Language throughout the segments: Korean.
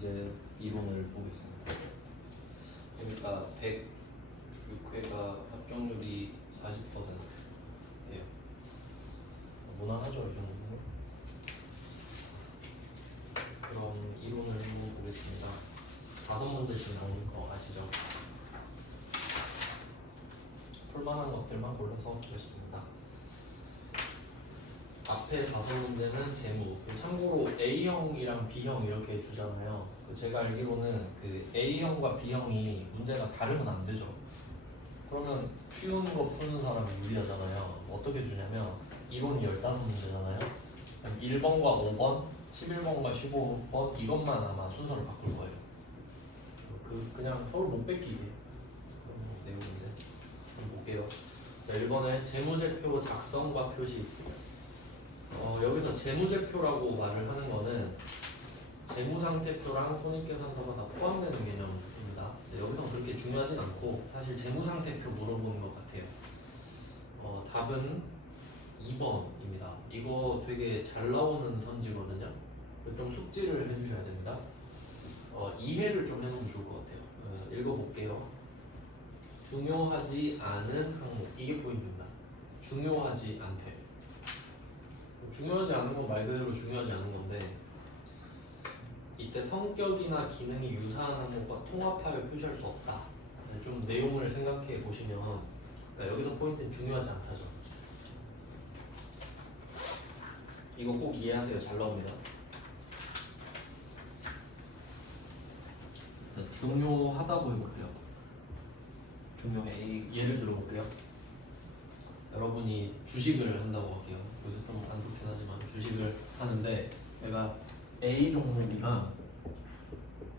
이제 이론을 보겠습니다. 그러니까 106회가 합격률이 40%예요. 무난하죠, 이 정도는. 그럼 이론을 한번 보겠습니다. 5문제씩 나오는 거 아시죠? 풀만한 것들만 골라서 보겠습니다. 앞에 5문제는 재무. 참고로 A형이랑 B형 이렇게 주잖아요. 제가 알기로는 그 A형과 B형이 문제가 다르면 안 되죠. 그러면 쉬운 거 푸는 사람이 유리하잖아요. 어떻게 주냐면 이론이 15문제잖아요. 1번과 5번, 11번과 15번 이것만 아마 순서를 바꿀 거예요. 그냥 서로 못 뺏기게. 네 문제. 한번 볼게요. 자, 1번에 재무제표 작성과 표시. 여기서 재무제표라고 말을 하는 거는 재무상태표랑 손익계산서가 다 포함되는 개념입니다. 네, 여기서 그렇게 중요하진 않고 사실 재무상태표 물어보는 것 같아요. 답은 2번입니다. 이거 되게 잘 나오는 선지거든요. 좀 숙지를 해주셔야 됩니다. 이해를 좀 해놓으면 좋을 것 같아요. 읽어볼게요. 중요하지 않은 항목, 이게 포인트입니다. 중요하지 않대. 중요하지 않은 건 말 그대로 중요하지 않은 건데, 이때 성격이나 기능이 유사한 항목과 통합하여 표시할 수 없다. 좀 내용을 생각해 보시면 여기서 포인트는 중요하지 않다죠. 이거 꼭 이해하세요. 잘 나옵니다. 중요하다고 해볼게요. 중요해. 예를 들어볼게요. 여러분이 주식을 한다고 할게요. 여기서 좀 안 좋긴 하지만 주식을 하는데 내가 A 종목이랑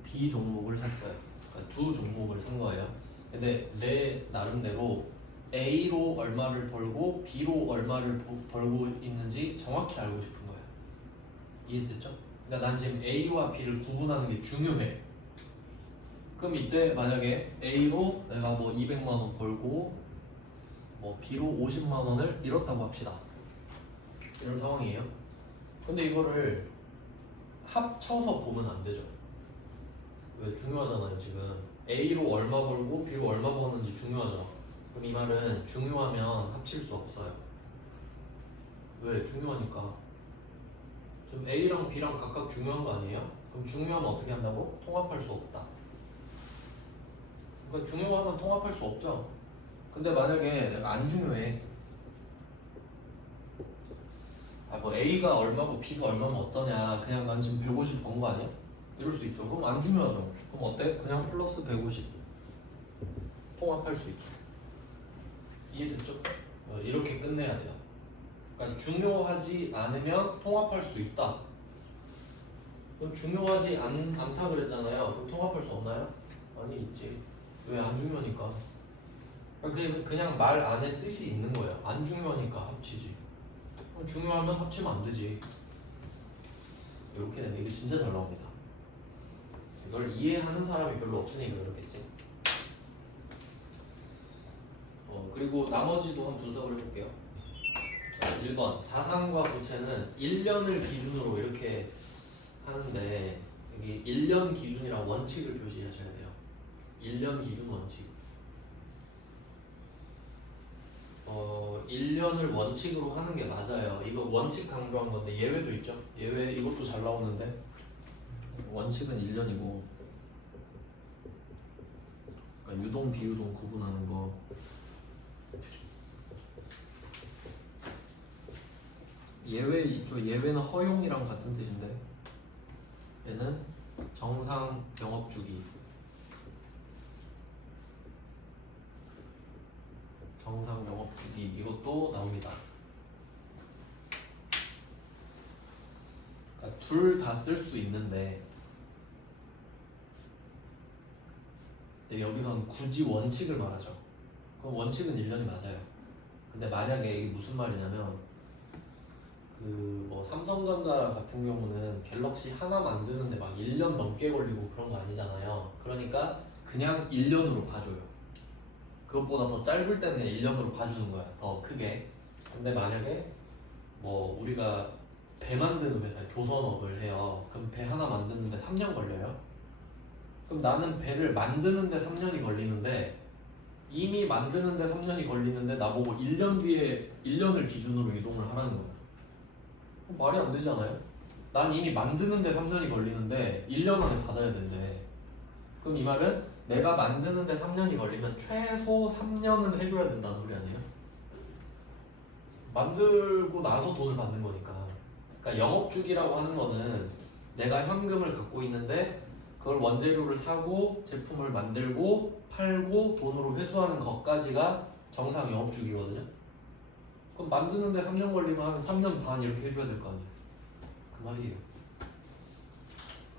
B 종목을 샀어요. 그러니까 두 종목을 산 거예요. 근데 내 나름대로 A로 얼마를 벌고 B로 얼마를 벌고 있는지 정확히 알고 싶은 거예요. 이해됐죠? 그러니까 난 지금 A와 B를 구분하는 게 중요해. 그럼 이때 만약에 A로 내가 뭐 200만 원 벌고 뭐 B로 50만 원을 잃었다고 합시다. 이런 상황이에요. 근데 이거를 합쳐서 보면 안 되죠. 왜? 중요하잖아요. 지금 A로 얼마 벌고 B로 얼마 버는지 중요하죠. 그럼 이 말은 중요하면 합칠 수 없어요. 왜? 중요하니까. 지금 A랑 B랑 각각 중요한 거 아니에요? 그럼 중요하면 어떻게 한다고? 통합할 수 없다. 그러니까 중요하면 통합할 수 없죠. 근데 만약에 내가 안 중요해. 뭐 A가 얼마고 B가 얼마면 어떠냐. 그냥 난 지금 150 번 거 아니야? 이럴 수 있죠. 그럼 안 중요하죠. 그럼 어때? 그냥 플러스 150 통합할 수 있죠. 이해됐죠? 이렇게 끝내야 돼요. 그러니까 중요하지 않으면 통합할 수 있다. 그럼 중요하지 않다 그랬잖아요. 그럼 통합할 수 없나요? 아니, 있지. 왜? 안 중요하니까. 그러니까 그냥 말 안에 뜻이 있는 거예요. 안 중요하니까 합치지. 그럼 중요하면 합치면 안 되지. 이렇게 되면 이게 진짜 잘 나옵니다. 이걸 이해하는 사람이 별로 없으니까 그렇겠지. 그리고 나머지도 한번 분석을 해볼게요. 1번 자산과 부채는 1년을 기준으로 이렇게 하는데 여기 1년 기준이랑 원칙을 표시하셔야 돼요. 1년 기준 원칙. 1년을 원칙으로 하는 게 맞아요. 이거 원칙 강조한 건데 예외도 있죠. 예외 이것도 잘 나오는데 원칙은 1년이고 그러니까 유동 비유동 구분하는 거 예외 있죠. 예외는 허용이랑 같은 뜻인데 얘는 정상 영업주기 정상 영업주기 이것도 나옵니다. 그러니까 둘 다 쓸 수 있는데 여기서는 굳이 원칙을 말하죠. 그럼 원칙은 1년이 맞아요. 근데 만약에 이게 무슨 말이냐면 뭐 삼성전자 같은 경우는 갤럭시 하나 만드는데 막 1년 넘게 걸리고 그런 거 아니잖아요. 그러니까 그냥 1년으로 봐줘요. 그것보다 더 짧을 때는 1년으로 봐주는 거야. 더 크게. 근데 만약에 뭐 우리가 배 만드는 회사 조선업을 해요. 그럼 배 하나 만드는데 3년 걸려요. 그럼 나는 배를 만드는데 3년이 걸리는데 이미 만드는데 3년이 걸리는데 나보고 1년 뒤에 1년을 기준으로 이동을 하라는 거야. 말이 안 되잖아요. 난 이미 만드는데 3년이 걸리는데 1년 안에 받아야 된대. 그럼 이 말은 내가 만드는데 3년이 걸리면 최소 3년은 해줘야 된다는 소리 아니에요? 만들고 나서 돈을 받는 거니까. 그러니까 영업주기라고 하는 거는 내가 현금을 갖고 있는데 그걸 원재료를 사고 제품을 만들고 팔고 돈으로 회수하는 것까지가 정상 영업주기거든요. 그럼 만드는데 3년 걸리면 한 3년 반 이렇게 해줘야 될 거 아니에요. 그 말이에요.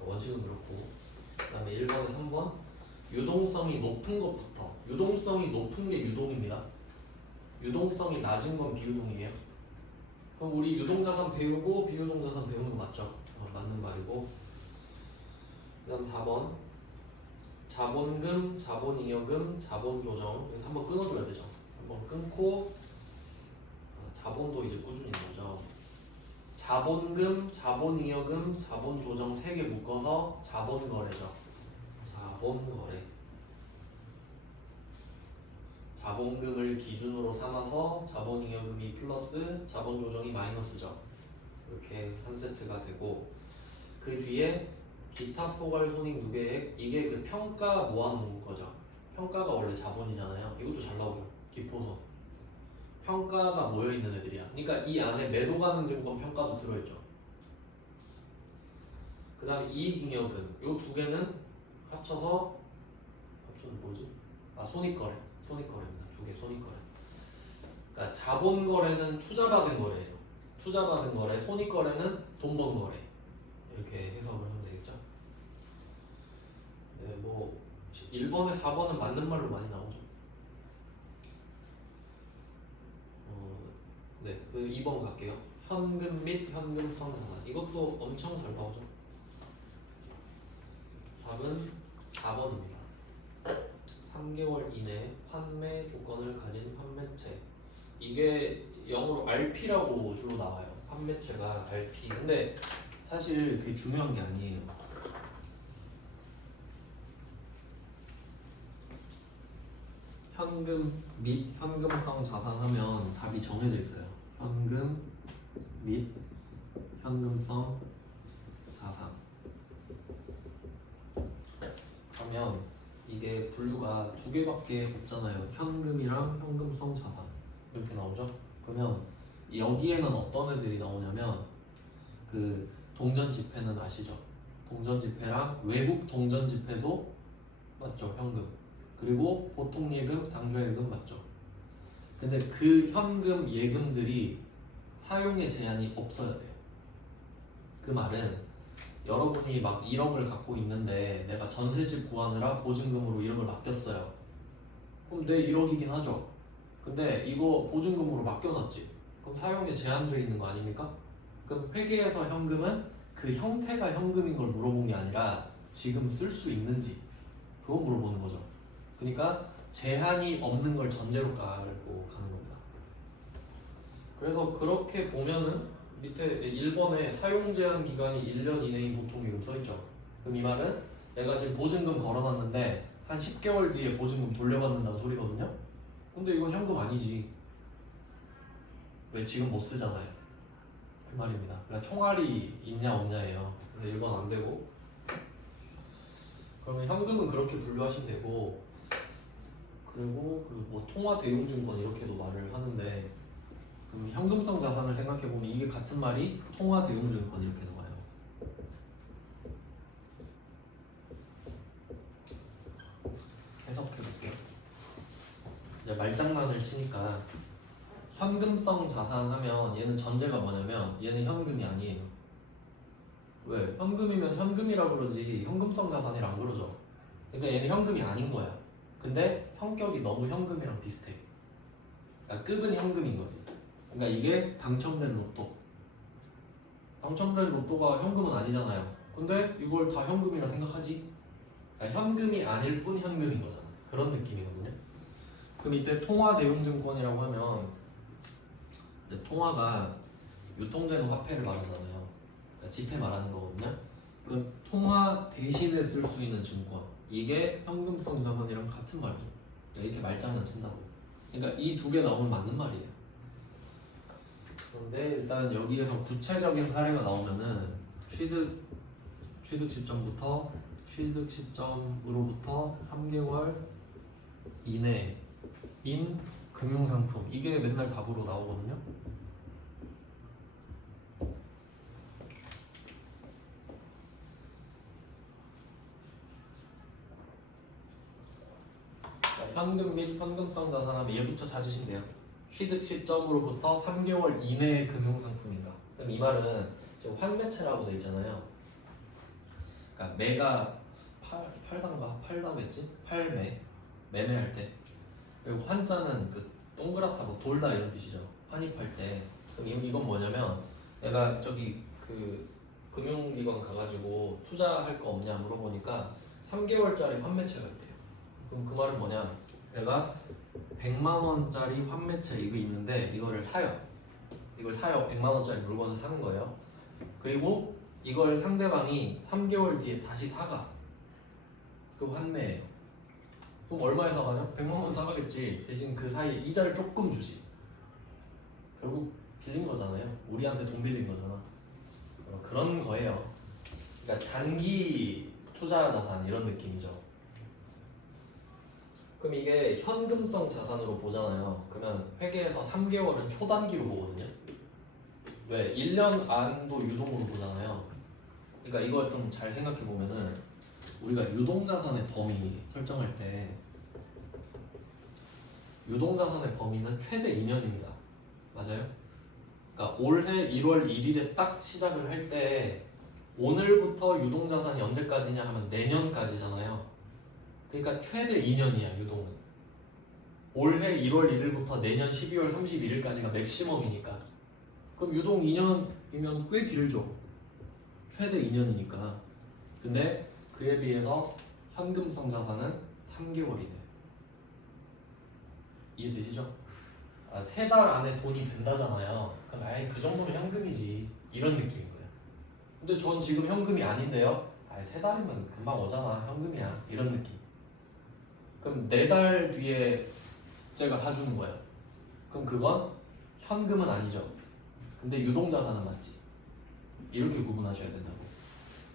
원칙은 그렇고. 그 다음에 1번에 3번 유동성이 높은 것부터. 유동성이 높은 게 유동입니다. 유동성이 낮은 건 비유동이에요. 그럼 우리 유동자산 배우고 비유동자산 배우는 거 맞죠? 맞는 말이고. 그 다음 4번 자본금, 자본잉여금, 자본조정. 한번 끊어줘야 되죠. 한번 끊고 자본도 이제 꾸준히 나오죠. 자본금, 자본잉여금, 자본조정 3개 묶어서 자본거래죠. 자본거래. 자본금을 기준으로 삼아서 자본잉여금이 플러스 자본조정이 마이너스죠. 이렇게 한 세트가 되고 그 뒤에 기타 포괄 손익 누계액 이게 그 평가 모아놓은 거죠. 평가가 원래 자본이잖아요. 이것도 잘 나오죠. 기포선. 평가가 모여있는 애들이야. 그러니까 이 안에 매도 가능 증권 평가도 들어있죠. 그 다음에 이익잉여금 이 두 개는 합쳐서 뭐지? 손익거래. 손익거래입니다. 두 개 손익거래. 그러니까 자본거래는 투자받은 거래예요. 투자받은 거래. 손익거래는 돈 번 거래. 이렇게 해석을 하면 되겠죠. 네, 뭐 1번에 4번은 맞는 말로 많이 나오죠. 네, 그 2번 갈게요. 현금 및 현금성 자산. 이것도 엄청 잘 나오죠. 답은 4번입니다. 3개월 이내 판매 조건을 가진 판매체. 이게 영어로 RP라고 주로 나와요. 판매체가 RP. 근데 사실 그게 중요한 게 아니에요. 현금 및 현금성 자산 하면 답이 정해져 있어요. 현금 및 현금성 자산. 그러면 이게 분류가 두 개밖에 없잖아요. 현금이랑 현금성 자산 이렇게 나오죠. 그러면 여기에는 어떤 애들이 나오냐면 그 동전지폐는 아시죠? 동전지폐랑 외국 동전지폐도 맞죠? 현금. 그리고 보통 예금, 당좌예금 맞죠? 근데 그 현금 예금들이 사용의 제한이 없어야 돼요. 그 말은 여러분이 막 1억을 갖고 있는데 내가 전세집 구하느라 보증금으로 1억을 맡겼어요. 그럼 내 1억이긴 하죠. 근데 이거 보증금으로 맡겨놨지. 그럼 사용에 제한되어 있는 거 아닙니까? 그럼 회계에서 현금은 그 형태가 현금인 걸 물어본 게 아니라 지금 쓸 수 있는지 그거 물어보는 거죠. 그러니까 제한이 없는 걸 전제로 깔고 가는 겁니다. 그래서 그렇게 보면은 밑에 1번에 사용 제한 기간이 1년 이내인 보통예금 써있죠. 그럼 이 말은 내가 지금 보증금 걸어놨는데 한 10개월 뒤에 보증금 돌려받는다는 소리거든요. 근데 이건 현금 아니지. 왜 지금 못 쓰잖아요. 그 말입니다. 그러니까 총알이 있냐 없냐예요. 그래서 1번 안 되고. 그러면 현금은 그렇게 분류하시면 되고, 그리고 그 뭐 통화 대용증권 이렇게도 말을 하는데, 그럼 현금성 자산을 생각해 보면 이게 같은 말이 통화 대용증권 이렇게 나와요. 해석해 볼게요. 이제 말장난을 치니까 현금성 자산 하면 얘는 전제가 뭐냐면 얘는 현금이 아니에요. 왜? 현금이면 현금이라 그러지 현금성 자산이라 안 그러죠. 그러니까 얘는 현금이 아닌 거야. 근데 성격이 너무 현금이랑 비슷해. 그러니까 급은 현금인 거지. 그러니까 이게 당첨된 로또. 당첨된 로또가 현금은 아니잖아요. 근데 이걸 다 현금이라 생각하지? 그러니까 현금이 아닐 뿐 현금인 거잖아. 그런 느낌이거든요. 그럼 이때 통화 대용증권이라고 하면 이제 통화가 유통되는 화폐를 말하잖아요. 그러니까 지폐 말하는 거거든요. 그럼 통화 대신에 쓸 수 있는 증권 이게 현금성 자산이랑 같은 말이죠. 이렇게 말장난 친다고. 그러니까 이 두 개 나오면 맞는 말이에요. 그런데 일단 여기에서 구체적인 사례가 나오면은 취득 시점으로부터 3개월 이내인 금융상품, 이게 맨날 답으로 나오거든요. 현금 및 현금성 자산하면 얘부터 찾으시면 돼요. 취득 시점으로부터 3개월 이내의 금융상품인가. 그럼 이 말은 지금 환매체라고 돼 있잖아요. 그러니까 매가 팔다고 했지? 매매할 때. 그리고 환자는 그 동그랗다 뭐 돌다 이런 뜻이죠. 환입할 때. 그럼 이건 뭐냐면 내가 저기 그 금융기관 가가지고 투자할 거 없냐 물어보니까 3개월짜리 환매체가 있대요. 그럼 그 말은 뭐냐? 내가 100만 원짜리 환매체 이거 있는데 이걸 사요. 100만 원짜리 물건을 사는 거예요. 그리고 이걸 상대방이 3개월 뒤에 다시 사가. 그 환매예요. 그럼 얼마에 사가냐? 100만 원 사가겠지. 대신 그 사이에 이자를 조금 주지. 결국 빌린 거잖아요. 우리한테 돈 빌린 거잖아. 그런 거예요. 그러니까 단기 투자 자산 이런 느낌이죠. 그럼 이게 현금성 자산으로 보잖아요. 그러면 회계에서 3개월은 초단기로 보거든요. 왜? 1년 안도 유동으로 보잖아요. 그러니까 이걸 좀 잘 생각해 보면은 우리가 유동자산의 범위 설정할 때 유동자산의 범위는 최대 2년입니다. 맞아요? 그러니까 올해 1월 1일에 딱 시작을 할 때 오늘부터 유동자산이 언제까지냐 하면 내년까지잖아요. 그러니까 최대 2년이야 유동은. 올해 1월 1일부터 내년 12월 31일까지가 맥시멈이니까. 그럼 유동 2년이면 꽤 길죠. 최대 2년이니까. 근데 그에 비해서 현금성 자산은 3개월이네. 이해되시죠? 3달 안에 돈이 된다잖아요. 그럼 아예 그 정도면 현금이지. 이런 느낌인 거예요. 근데 전 지금 현금이 아닌데요. 3달이면 금방 오잖아. 현금이야. 이런 느낌. 그럼 4달 뒤에 제가 사주는 거예요. 그럼 그건 현금은 아니죠. 근데 유동자산은 맞지. 이렇게 구분하셔야 된다고.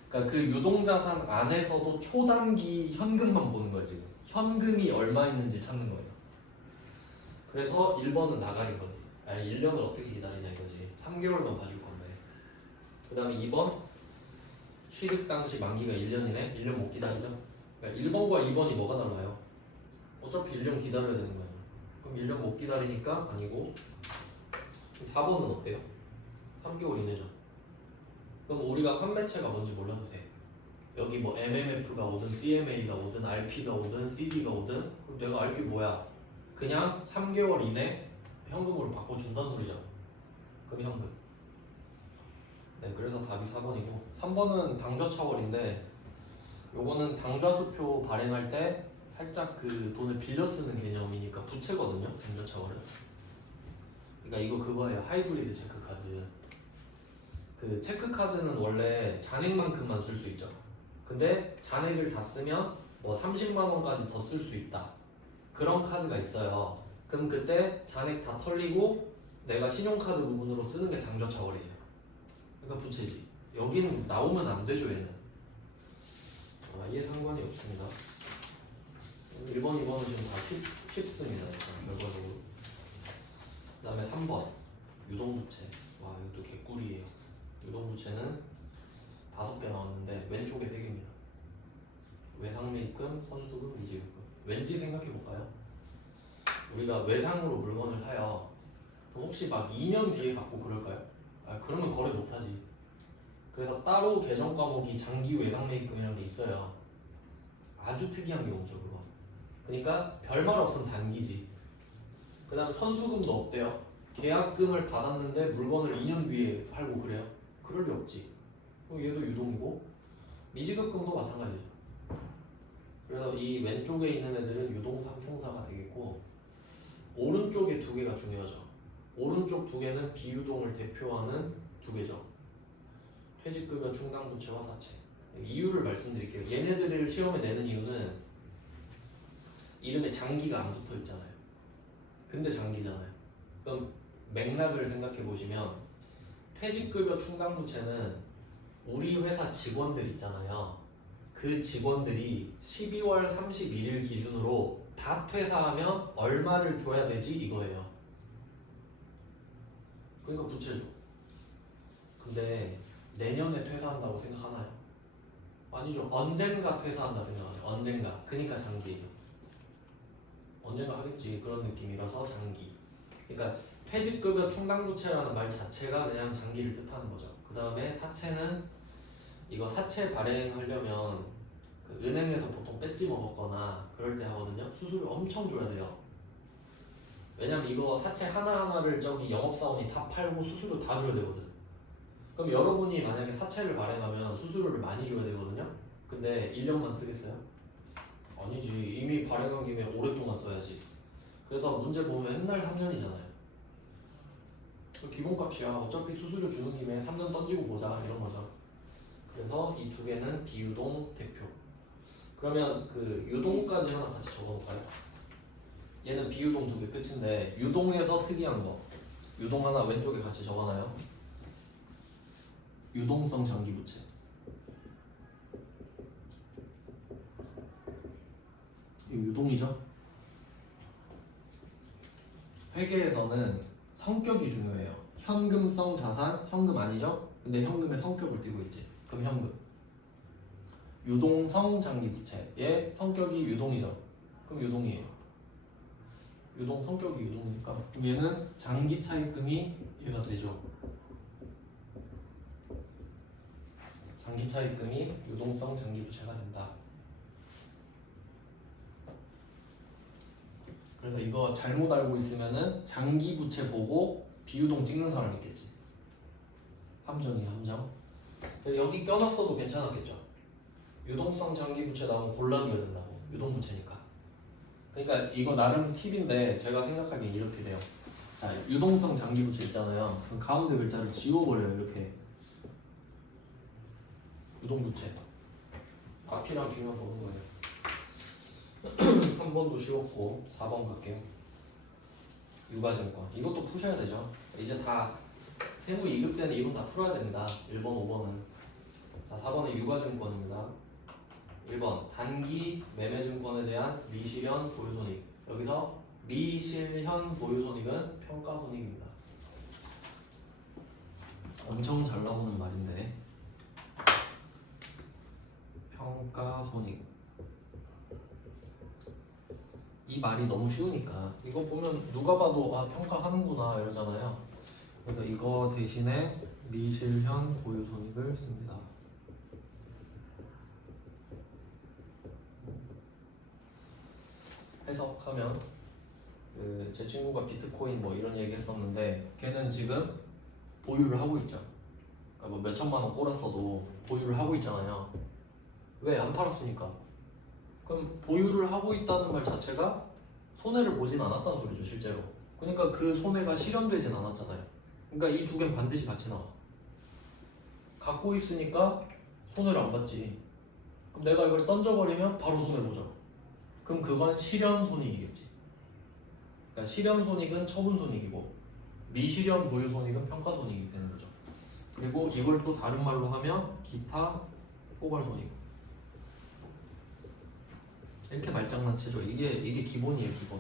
그러니까 그 유동자산 안에서도 초단기 현금만 보는 거예요. 지금 현금이 얼마 있는지 찾는 거예요. 그래서 1번은 나가린 거지. 1년을 어떻게 기다리냐 이거지. 3개월만 봐줄 건데. 그 다음에 2번 취득 당시 만기가 1년이네. 1년 못 기다리죠. 그러니까 1번과 2번이 뭐가 달라요? 어차피 1년 기다려야 되는 거예요. 그럼 1년 못 기다리니까 아니고. 4번은 어때요? 3개월 이내죠. 그럼 우리가 판매체가 뭔지 몰라도 돼. 여기 뭐 MMF가 오든 CMA가 오든 RP가 오든 CD가 오든 그럼 내가 알 게 뭐야? 그냥 3개월 이내 현금으로 바꿔준다는 소리죠. 그럼 현금. 네, 그래서 답이 4번이고 3번은 당좌차월인데 요거는 당좌수표 발행할 때 살짝 그 돈을 빌려 쓰는 개념이니까 부채거든요. 당좌차월은. 그러니까 이거 그거예요. 하이브리드 체크카드. 그 체크카드는 원래 잔액만큼만 쓸 수 있죠. 근데 잔액을 다 쓰면 뭐 30만 원까지 더 쓸 수 있다. 그런 카드가 있어요. 그럼 그때 잔액 다 털리고 내가 신용카드 부분으로 쓰는 게 당좌차월이에요. 그러니까 부채지. 여기는 나오면 안 되죠, 얘는. 아예 상관이 없습니다. 1번, 2번은 지금 다 쉽습니다. 결과적으로. 그 다음에 3번 유동부채. 와, 이것도 개꿀이에요. 유동부채는 5개 나왔는데 왼쪽에 3개입니다. 외상매입금, 선수금, 미지급금. 왠지 생각해볼까요? 우리가 외상으로 물건을 사요. 그럼 혹시 막 2년 뒤에 갖고 그럴까요? 그러면 거래 못하지. 그래서 따로 개정 과목이 장기 외상매입금이라는 게 있어요. 아주 특이한 경우죠, 그건. 그러니까 별말 없으면 단기지. 그 다음 선수금도 없대요. 계약금을 받았는데 물건을 2년 뒤에 팔고 그래요? 그럴 리 없지. 그럼 얘도 유동이고 미지급금도 마찬가지죠. 그래서 이 왼쪽에 있는 애들은 유동 삼총사가 되겠고 오른쪽에 2개가 중요하죠. 오른쪽 2개는 비유동을 대표하는 2개죠. 퇴직급여, 충당부채와 사채. 이유를 말씀드릴게요. 얘네들을 시험에 내는 이유는 이름에 장기가 안 붙어 있잖아요. 근데 장기잖아요. 그럼 맥락을 생각해 보시면 퇴직급여 충당부채는 우리 회사 직원들 있잖아요. 그 직원들이 12월 31일 기준으로 다 퇴사하면 얼마를 줘야 되지 이거예요. 그러니까 부채죠. 근데 내년에 퇴사한다고 생각하나요? 아니죠. 언젠가 퇴사한다 생각하죠. 언젠가. 그러니까 장기예요. 언젠가 하겠지. 그런 느낌이라서 장기. 그러니까 퇴직급여 충당부채라는 말 자체가 그냥 장기를 뜻하는 거죠. 그 다음에 사채는 이거 사채 발행하려면 그 은행에서 보통 배지 먹었거나 그럴 때 하거든요. 수수료 엄청 줘야 돼요. 왜냐면 이거 사채 하나하나를 저기 영업사원이 다 팔고 수수료 다 줘야 되거든. 그럼 여러분이 만약에 사채를 발행하면 수수료를 많이 줘야 되거든요. 근데 1년만 쓰겠어요? 아니지. 이미 발행한 김에 오랫동안 써야지. 그래서 문제 보면 맨날 3년이잖아요. 기본값이야. 어차피 수수료 주는 김에 3년 던지고 보자 이런 거죠. 그래서 이 두 개는 비유동 대표. 그러면 그 유동까지 하나 같이 적어놓을까요? 얘는 비유동 두 개 끝인데 유동에서 특이한 거. 유동 하나 왼쪽에 같이 적어놔요. 유동성 장기부채. 이거 유동이죠? 회계에서는 성격이 중요해요. 현금성 자산, 현금 아니죠? 근데 현금의 성격을 띠고 있지. 그럼 현금. 유동성 장기부채의 성격이 유동이죠. 그럼 유동이에요. 유동 성격이 유동이니까 그럼 얘는 장기 차입금이 얘가 되죠. 장기 차입금이 유동성 장기부채가 된다. 그래서 이거 잘못 알고 있으면은 장기부채 보고 비유동 찍는 사람 있겠지. 함정이에요, 함정. 여기 껴놨어도 괜찮았겠죠. 유동성 장기부채 나오면 골라줘야 된다고. 유동부채니까. 그러니까 이거 나름 팁인데 제가 생각하기엔 이렇게 돼요. 자, 유동성 장기부채 있잖아요. 그럼 가운데 글자를 지워버려요. 이렇게. 유동부채. 앞이랑 뒤만 보는 거예요. 3번도 쉬웠고 4번 갈게요. 유가증권. 이것도 푸셔야 되죠. 이제 다 세무 2급 때는 이건 다 풀어야 됩니다. 1번, 5번은. 자, 4번은 유가증권입니다. 1번 단기 매매증권에 대한 미실현 보유손익. 여기서 미실현 보유손익은 평가손익입니다. 엄청 잘 나오는 말인데 평가손익. 이 말이 너무 쉬우니까 이거 보면 누가 봐도 아 평가하는구나 이러잖아요. 그래서 이거 대신에 미실현 보유손익을 씁니다. 해석하면 제 친구가 비트코인 뭐 이런 얘기 했었는데 걔는 지금 보유를 하고 있죠. 그러니까 뭐 몇천만 원 꼬랐어도 보유를 하고 있잖아요. 왜? 안 팔았으니까. 그럼 보유를 하고 있다는 말 자체가 손해를 보진 않았다는 소리죠, 실제로. 그러니까 그 손해가 실현되진 않았잖아요. 그러니까 이 두 개는 반드시 같이 나와. 갖고 있으니까 손해를 안 봤지. 그럼 내가 이걸 던져버리면 바로 손해보죠. 그럼 그건 실현손익이겠지. 그러니까 실현손익은 처분손익이고 미실현 보유손익은 평가손익이 되는 거죠. 그리고 이걸 또 다른 말로 하면 기타 포괄손익. 이렇게 말장난치죠. 이게 기본이에요, 기본.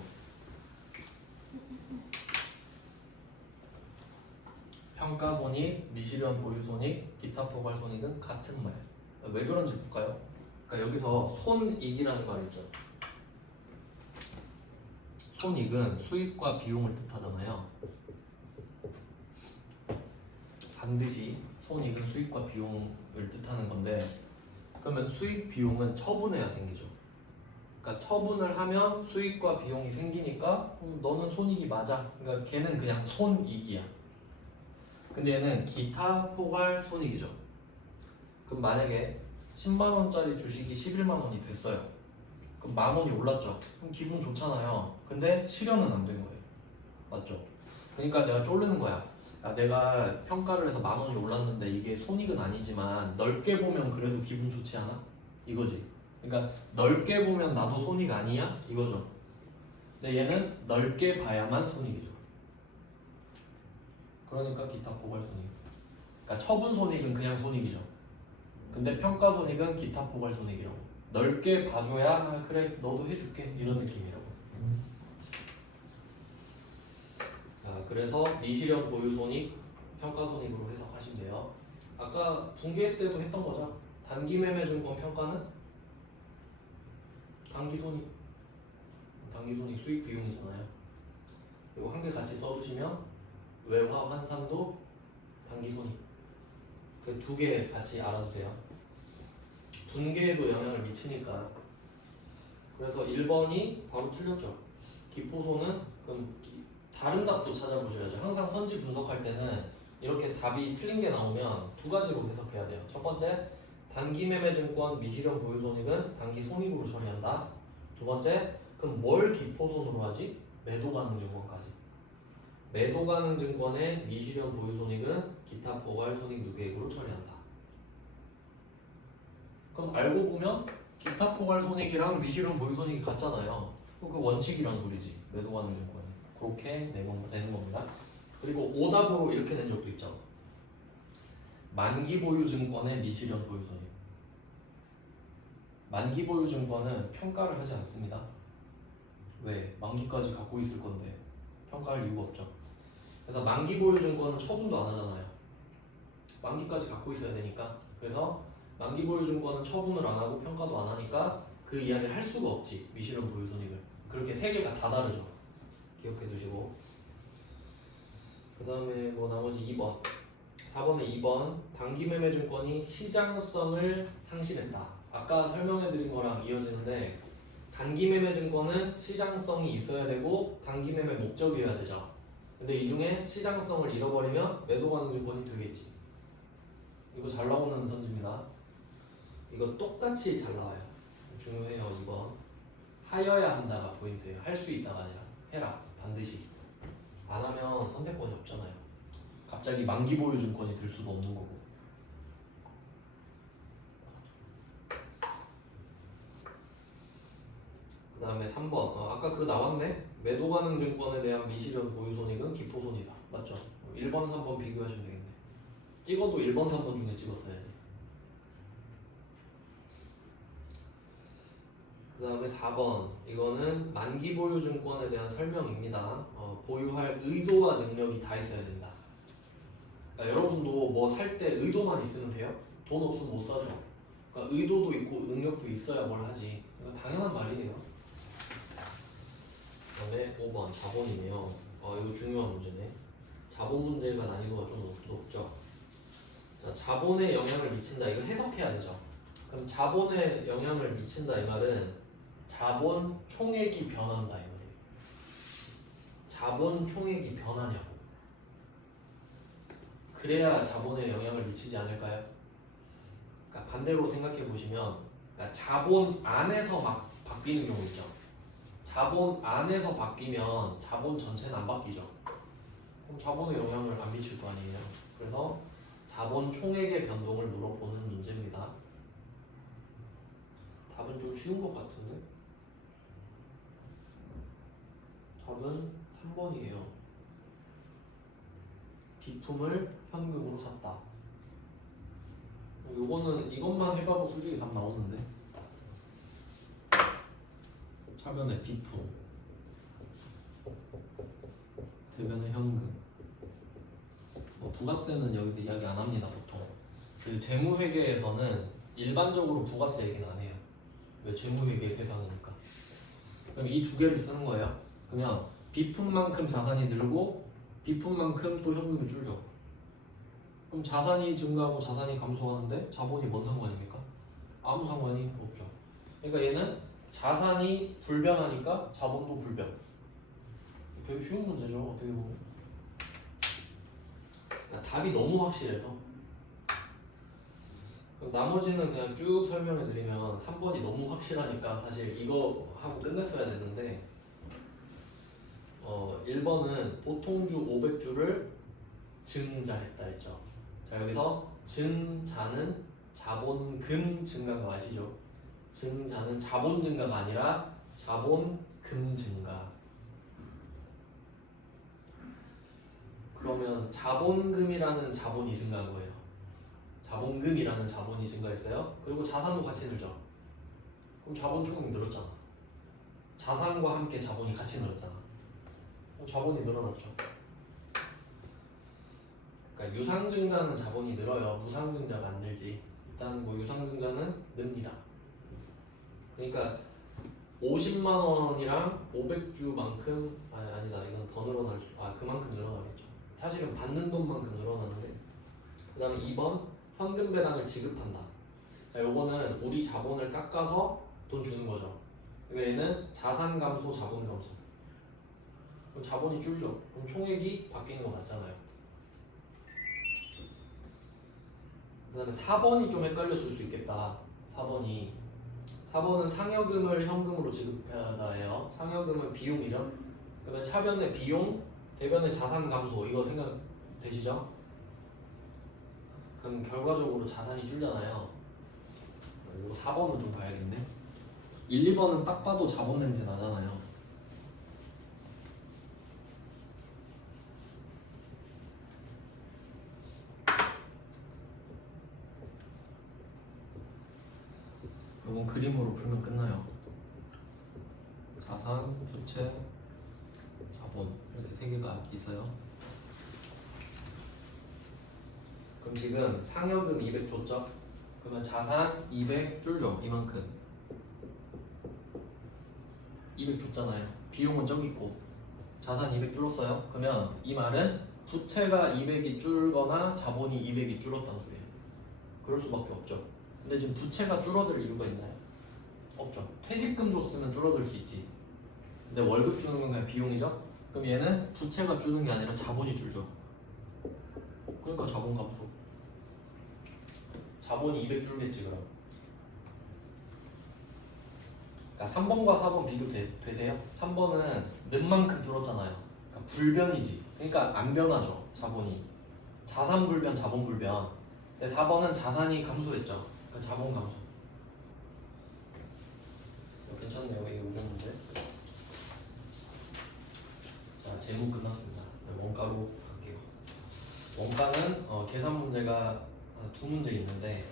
평가손익, 미실현 보유손익, 기타 포괄손익은 같은 말. 왜 그런지 볼까요? 그러니까 여기서 손익이라는 말이 있죠. 손익은 수익과 비용을 뜻하잖아요. 반드시 손익은 수익과 비용을 뜻하는 건데 그러면 수익, 비용은 처분해야 생기죠. 그러니까 처분을 하면 수익과 비용이 생기니까 너는 손익이 맞아. 그러니까 걔는 그냥 손익이야. 근데 얘는 기타 포괄 손익이죠. 그럼 만약에 10만 원짜리 주식이 11만 원이 됐어요. 그럼 만 원이 올랐죠. 그럼 기분 좋잖아요. 근데 실현은 안 된 거예요. 맞죠? 그러니까 내가 쫄르는 거야. 내가 평가를 해서 10,000원이 올랐는데 이게 손익은 아니지만 넓게 보면 그래도 기분 좋지 않아? 이거지. 그러니까 넓게 보면 나도 손익 아니야? 이거죠. 근데 얘는 넓게 봐야만 손익이죠. 그러니까 기타 포괄 손익. 그러니까 처분 손익은 그냥 손익이죠. 근데 평가 손익은 기타 포괄 손익이라고. 넓게 봐줘야 그래 너도 해줄게 이런 느낌이라고. 자, 그래서 미실현 보유 손익, 평가 손익으로 해석하시면 돼요. 아까 분기회 때도 했던 거죠. 단기 매매 증권 평가는 단기 손익, 단기 손익 수익 비용이잖아요. 그리고 한 개 같이 써두시면 외화 환산도 단기 손익. 그 두 개 같이 알아두세요. 분계에도 영향을 미치니까. 그래서 1번이 바로 틀렸죠. 기포소는 그럼 다른 답도 찾아보셔야죠. 항상 선지 분석할 때는 이렇게 답이 틀린 게 나오면 두 가지로 해석해야 돼요. 첫 번째, 단기 매매 증권 미실현 보유 손익은 단기 손익으로 처리한다. 두 번째, 그럼 뭘 기포손으로 하지? 매도 가능 증권까지. 매도 가능 증권의 미실현 보유 손익은 기타 포괄 손익 누계액으로 처리한다. 그럼 알고 보면 기타 포괄 손익이랑 미실현 보유 손익이 같잖아요. 그 원칙이란 소리지. 매도 가능 증권. 그렇게 내는 겁니다. 그리고 오답으로 이렇게 낸 적도 있죠. 만기 보유 증권의 미실현 보유 손익. 만기 보유 증권은 평가를 하지 않습니다. 왜? 만기까지 갖고 있을 건데 평가할 이유가 없죠. 그래서 만기 보유 증권은 처분도 안 하잖아요. 만기까지 갖고 있어야 되니까. 그래서 만기 보유 증권은 처분을 안 하고 평가도 안 하니까 그 이야기를 할 수가 없지. 미실현 보유 손익을. 그렇게 세 개가 다 다르죠. 기억해 두시고. 그 다음에 뭐 나머지 2번 4번에 2번 단기 매매 증권이 시장성을 상실했다. 아까 설명해 드린 거랑 이어지는데 단기 매매 증권은 시장성이 있어야 되고 단기 매매 목적이어야 되죠. 근데 이 중에 시장성을 잃어버리면 매도 가능 증권이 되겠지. 이거 잘 나오는 선지입니다. 이거 똑같이 잘 나와요. 중요해요. 2번 하여야 한다가 포인트예요. 할 수 있다가 아니라 해라. 반드시. 안 하면 선택권이 없잖아요. 갑자기 만기 보유 증권이 될 수도 없는 거고. 그 다음에 3번 아까 그거 나왔네. 매도 가능 증권에 대한 미실현 보유 손익은 기포 손이다. 맞죠? 1번 3번 비교하시면 되겠네. 찍어도 1번 3번 중에 찍었어야지. 그 다음에 4번 이거는 만기 보유 증권에 대한 설명입니다. 보유할 의도와 능력이 다 있어야 된다. 그러니까 여러분도 뭐 살 때 의도만 있으면 돼요? 돈 없으면 못 사죠. 그러니까 의도도 있고 능력도 있어야 뭘 하지. 이건 당연한 말이에요. 그 다음에 5번 자본이네요. 이거 중요한 문제네. 자본 문제가 난이도가 좀 높죠. 자, 자본에 영향을 미친다. 이거 해석해야 되죠. 그럼 자본에 영향을 미친다 이 말은 자본 총액이 변한다 이 말이에요. 자본 총액이 변하냐고. 그래야 자본에 영향을 미치지 않을까요? 그러니까 반대로 생각해 보시면 그러니까 자본 안에서 막 바뀌는 경우 있죠. 자본 안에서 바뀌면 자본 전체는 안 바뀌죠. 그럼 자본에 영향을 안 미칠 거 아니에요. 그래서 자본 총액의 변동을 물어보는 문제입니다. 답은 좀 쉬운 것 같은데? 답은 3번이에요. 비품을 현금으로 샀다. 요거는 이것만 해봐도 솔직히 답 나오는데. 차변에 비품, 대변에 현금. 부가세는 여기서 이야기 안 합니다 보통. 그 재무회계에서는 일반적으로 부가세 얘기는 안 해요. 왜? 재무회계 세상이니까. 그럼 이 두 개를 쓰는 거예요. 그냥 비품만큼 자산이 늘고 비품만큼 또 현금이 줄죠. 그럼 자산이 증가하고 자산이 감소하는데 자본이 뭔 상관입니까? 아무 상관이 없죠. 그러니까 얘는 자산이 불변하니까 자본도 불변. 되게 쉬운 문제죠 어떻게 보면. 그러니까 답이 너무 확실해서. 그럼 나머지는 그냥 쭉 설명해 드리면 3번이 너무 확실하니까 사실 이거 하고 끝냈어야 되는데 1번은 보통주 500주를 증자했다 했죠. 자, 여기서 증자는 자본금 증가가 아시죠? 증자는 자본 증가가 아니라 자본금 증가. 그러면 자본금이라는 자본이 증가한 거예요. 자본금이라는 자본이 증가했어요. 그리고 자산도 같이 늘죠. 그럼 자본 총액이 늘었잖아. 자산과 함께 자본이 같이 늘었잖아. 그럼 자본이 늘어났죠. 그러니까 유상증자는 자본이 늘어요. 무상증자가 안 늘지. 일단 뭐 유상증자는 늡니다. 그러니까 50만 원이랑 500주만큼 아니다. 이건 더 늘어날 그만큼 늘어나겠죠. 사실은 받는 돈만큼 늘어나는데. 그다음에 2번 현금 배당을 지급한다. 자, 요거는 우리 자본을 깎아서 돈 주는 거죠. 그러니까 얘는 자산 감소, 자본 감소. 그럼 자본이 줄죠. 그럼 총액이 바뀌는 거 맞잖아요. 그 다음에 4번이 좀 헷갈렸을 수 있겠다. 4번은 상여금을 현금으로 지급하다 해요. 상여금은 비용이죠. 그러면 차변의 비용, 대변의 자산 감소, 이거 생각되시죠? 그럼 결과적으로 자산이 줄잖아요. 이거 4번은 좀 봐야겠네. 1, 2번은 딱 봐도 자본 냄새 나잖아요. 이건 그림으로 풀면 끝나요. 자산, 부채, 자본 이렇게 세 개가 있어요. 그럼 지금 상여금 200 줬죠? 그러면 자산 200 줄죠? 이만큼 200 줬잖아요. 비용은 저기 있고 자산 200 줄었어요. 그러면 이 말은 부채가 200이 줄거나 자본이 200이 줄었다는 소리예요. 그럴 수밖에 없죠. 근데 지금 부채가 줄어들 이유가 있나요? 없죠. 퇴직금 줬으면 줄어들 수 있지. 근데 월급 주는 건 그냥 비용이죠? 그럼 얘는 부채가 주는 게 아니라 자본이 줄죠. 그러니까 자본 감소. 자본이 200 줄겠지 그럼. 그러니까 3번과 4번 비교되세요? 3번은 는 만큼 줄었잖아요. 그러니까 불변이지. 그러니까 안 변하죠. 자본이. 자산 불변, 자본 불변. 근데 4번은 자산이 감소했죠. 그러니까 자본 감소. 괜찮네요. 이게 5번 문제. 자, 제목 끝났습니다. 원가로 갈게요. 원가는 계산 문제가 두 문제 있는데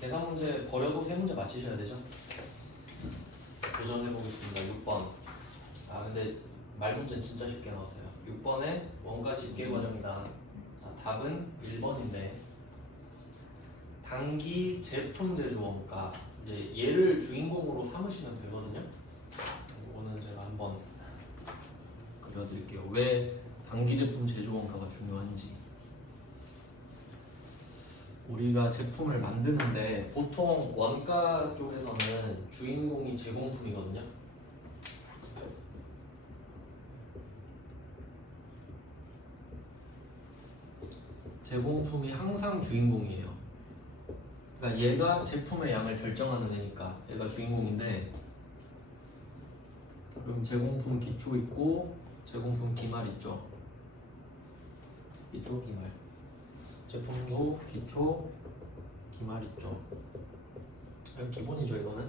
계산 문제 버려도 세 문제 맞히셔야 되죠? 도전해 보겠습니다. 6번. 근데 말 문제는 진짜 쉽게 나왔어요. 6번에 원가 집계 과정이다. 자, 답은 1번인데 단기 제품 제조 원가 이제 얘를 주인공으로 삼으시면 되거든요. 이거는 제가 한번 그려드릴게요. 왜 단기 제품 제조 원가가 중요한지. 우리가 제품을 만드는데 보통 원가 쪽에서는 주인공이 제공품이거든요. 제공품이 항상 주인공이에요. 그러니까 얘가 제품의 양을 결정하는 애니까 얘가 주인공인데, 그럼 제공품 기초 있고 제공품 기말 있죠. 기초 기말. 제품도 기초 기말 있죠. 기본이죠 이거는.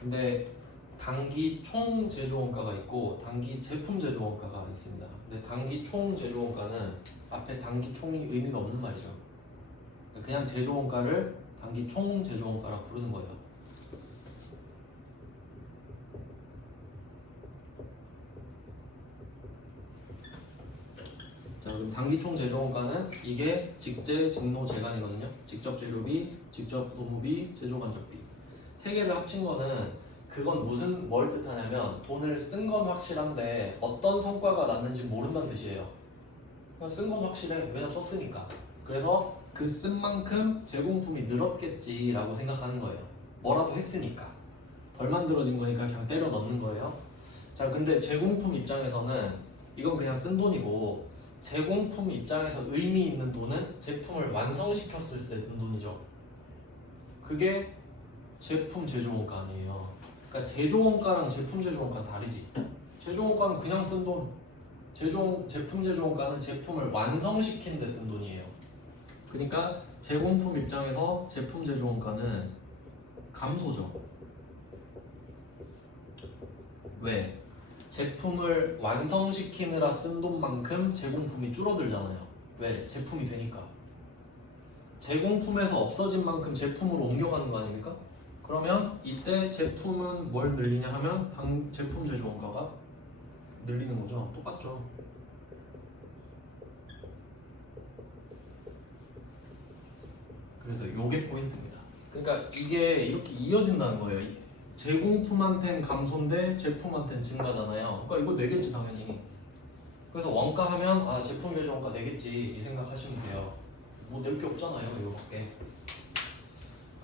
근데 단기 총 제조 원가가 있고 단기 제품 제조 원가가 있습니다. 근데 단기 총 제조 원가는 앞에 단기 총이 의미가 없는 말이죠. 그냥 제조 원가를 단기 총 제조 원가라 부르는 거예요. 자, 그럼 단기 총 제조 원가는 이게 직재, 직노, 재간이거든요. 직접 재료비, 직접 노무비, 제조 간접비. 세 개를 합친 거는 그건 뭘 뜻하냐면 돈을 쓴 건 확실한데 어떤 성과가 났는지 모른다는 뜻이에요. 그냥 쓴 건 확실해. 왜냐면 썼으니까. 그래서 그 쓴 만큼 제공품이 늘었겠지라고 생각하는 거예요. 뭐라도 했으니까. 덜 만들어진 거니까 그냥 때려 넣는 거예요. 자, 근데 제공품 입장에서는 이건 그냥 쓴 돈이고 제공품 입장에서 의미 있는 돈은 제품을 완성시켰을 때 든 돈이죠. 그게 제품 제조원가 아니에요. 그러니까 제조원가랑 제품 제조원가는 다르지. 제조원가는 그냥 쓴 돈. 제품 제조원가는 제품을 완성시킨 데 쓴 돈이에요. 그러니까 제공품 입장에서 제품 제조원가는 감소죠. 왜? 제품을 완성시키느라 쓴 돈만큼 제공품이 줄어들잖아요. 왜? 제품이 되니까. 제공품에서 없어진 만큼 제품으로 옮겨가는 거 아닙니까? 그러면 이때 제품은 뭘 늘리냐 하면 제품 제조 원가가 늘리는 거죠. 똑같죠. 그래서 요게 포인트입니다. 그러니까 이게 이렇게 이어진다는 거예요. 제공품한텐 감소인데 제품한텐 증가잖아요. 그러니까 이거 내겠지 당연히. 그래서 원가 하면 아 제품 제조 원가 내겠지 이 생각하시면 돼요. 뭐 낼 게 없잖아요 이거밖에.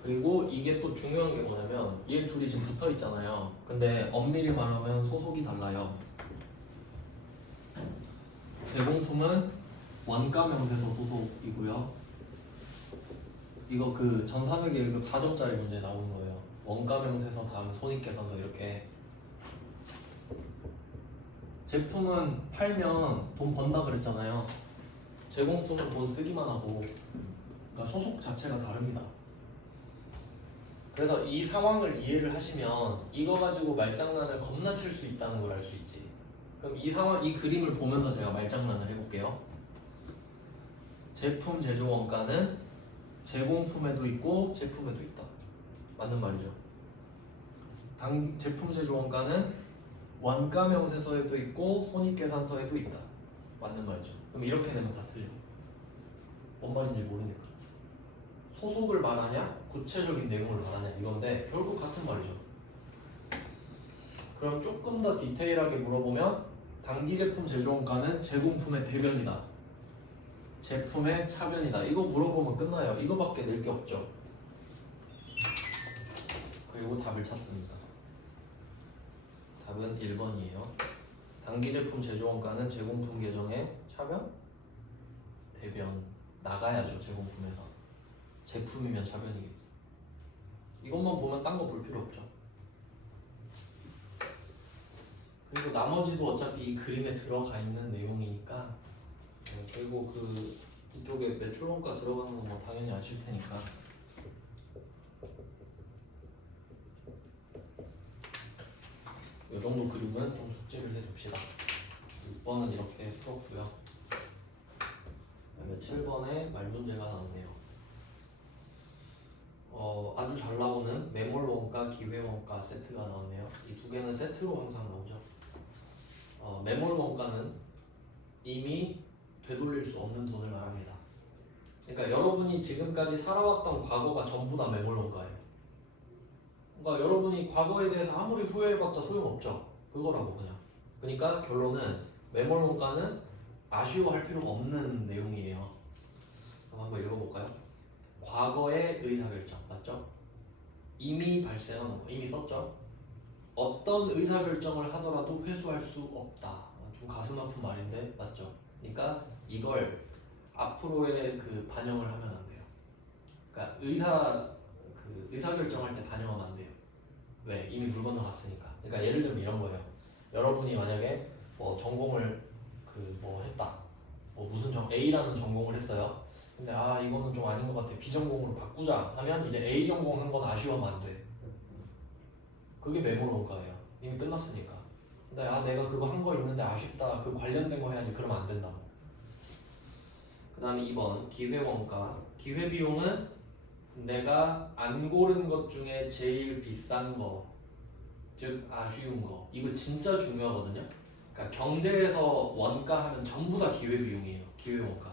그리고 이게 또 중요한 게 뭐냐면 얘 둘이 지금 붙어 있잖아요. 근데 엄밀히 말하면 소속이 달라요. 제공품은 원가 명세서 소속이고요. 이거 그 전300의 1급 4점짜리 문제에 나오는 거예요. 원가 명세서 다음 손익계산서 이렇게. 제품은 팔면 돈 번다 그랬잖아요. 제공품은 돈 쓰기만 하고, 그러니까 소속 자체가 다릅니다. 그래서 이 상황을 이해를 하시면 이거 가지고 말장난을 겁나 칠 수 있다는 걸 알 수 있지. 그럼 이 그림을 보면서 제가 말장난을 해볼게요. 제품 제조 원가는 제공품에도 있고 제품에도 있다. 맞는 말이죠. 제품 제조 원가는 원가 명세서에도 있고 손익계산서에도 있다. 맞는 말이죠. 그럼 이렇게 되면 다 틀려. 뭔 말인지 모르니까. 소속을 말하냐, 구체적인 내용을 말하냐 이건데 결국 같은 말이죠. 그럼 조금 더 디테일하게 물어보면 단기 제품 제조 원가는 제공품의 대변이다. 제품의 차변이다. 이거 물어보면 끝나요. 이거밖에 낼 게 없죠. 그리고 답을 찾습니다. 답은 1번이에요. 단기 제품 제조 원가는 제공품 계정의 차변? 대변. 나가야죠. 제공품에서. 제품이면 차변이겠지. 이것만 보면 딴 거 볼 필요 없죠. 그리고 나머지도 어차피 이 그림에 들어가 있는 내용이니까. 그리고 그 이쪽에 매출원가 들어가는 건 뭐 당연히 아실 테니까. 이 정도 그림은 좀 숙지를 해둡시다. 6번은 이렇게 풀었고요. 그다음에 7번에 말문제가 나오네요. 아주 잘 나오는 매몰 원가, 기회 원가 세트가 나오네요. 이 두 개는 세트로 항상 나오죠. 매몰 원가는 이미 되돌릴 수 없는 돈을 말합니다. 그러니까 여러분이 지금까지 살아왔던 과거가 전부 다 매몰 원가예요. 그러니까 여러분이 과거에 대해서 아무리 후회해봤자 소용없죠. 그거라고 그냥. 그러니까 결론은 매몰 원가는 아쉬워할 필요가 없는 내용이에요. 그럼 한번 읽어볼까요? 과거의 의사결정 맞죠? 이미 발생한 거 이미 썼죠? 어떤 의사결정을 하더라도 회수할 수 없다. 좀 가슴 아픈 말인데 맞죠? 그러니까 이걸 앞으로의 그 반영을 하면 안 돼요. 그러니까 의사결정할 때 반영하면 안 돼요. 왜? 이미 물 건너갔으니까. 그러니까 예를 들면 이런 거예요. 여러분이 만약에 뭐 전공을 했다. 무슨 A라는 전공을 했어요. 근데 이거는 좀 아닌 것 같아. B 전공으로 바꾸자 하면 이제 A 전공 한 건 아쉬워하면 안 돼. 그게 매몰 원가예요. 이미 끝났으니까. 근데 내가 그거 한 거 있는데 아쉽다. 그 관련된 거 해야지. 그러면 안 된다고. 그 다음에 2번 기회원가. 기회비용은 내가 안 고른 것 중에 제일 비싼 거, 즉 아쉬운 거. 이거 진짜 중요하거든요. 그러니까 경제에서 원가 하면 전부 다 기회비용이에요. 기회원가.